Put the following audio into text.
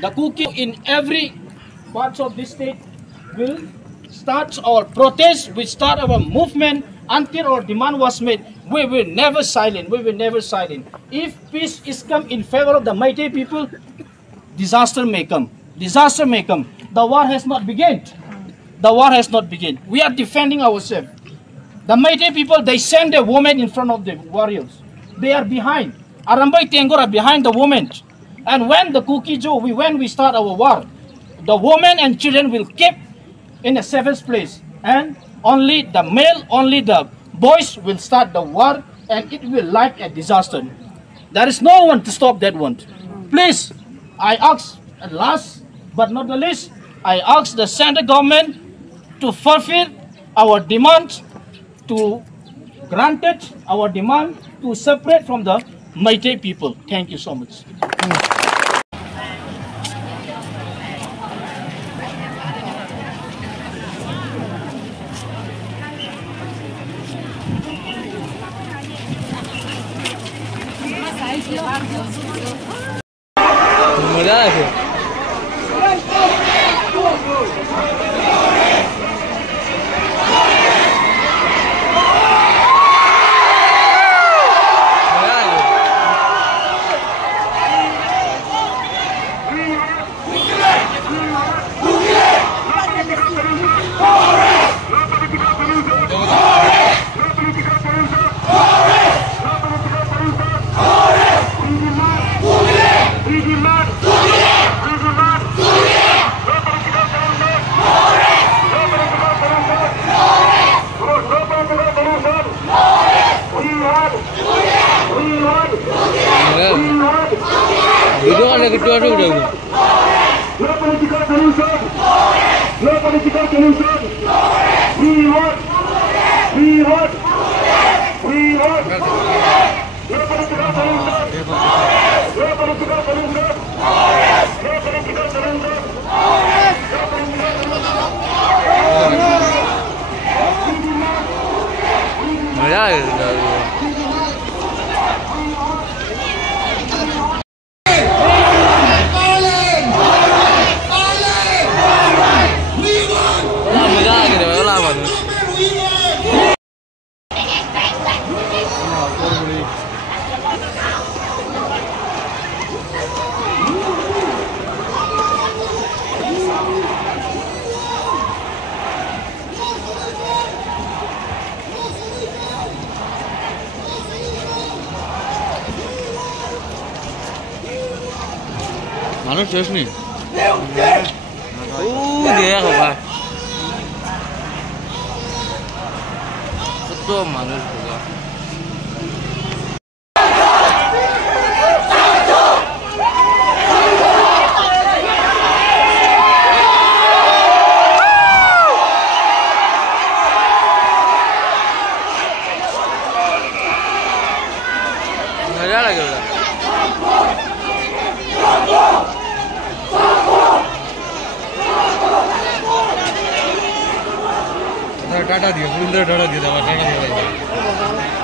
The Kuki in every part of this state will start our protest, we start our movement until our demand was made. We will never silent. We will never silent. If peace is come in favor of the Meitei people, disaster may come. Disaster may come. The war has not begun. The war has not begun. We are defending ourselves. The Meitei people, they send their women in front of the warriors. They are behind. Arambai Tengor are behind the women. And when the Kuki-Jo, when we start our war, the women and children will keep in a safest place. And only the male, only the boys will start the war, and it will like a disaster. There is no one to stop that one. Please, I ask, and last but not the least, I ask the central government to fulfill our demand, to grant it our demand to separate from the Meitei people. Thank you so much. मजा है Video kan lagi dua udah. No political solution. No political solution. We want. We want. We want. No political solution. No political solution. No political solution. मजा है মানুষ শেষ নেই দিয়ে খাবা কত মানুষ मजा लगे टाटा दियो टाटा दियो टाटा दियो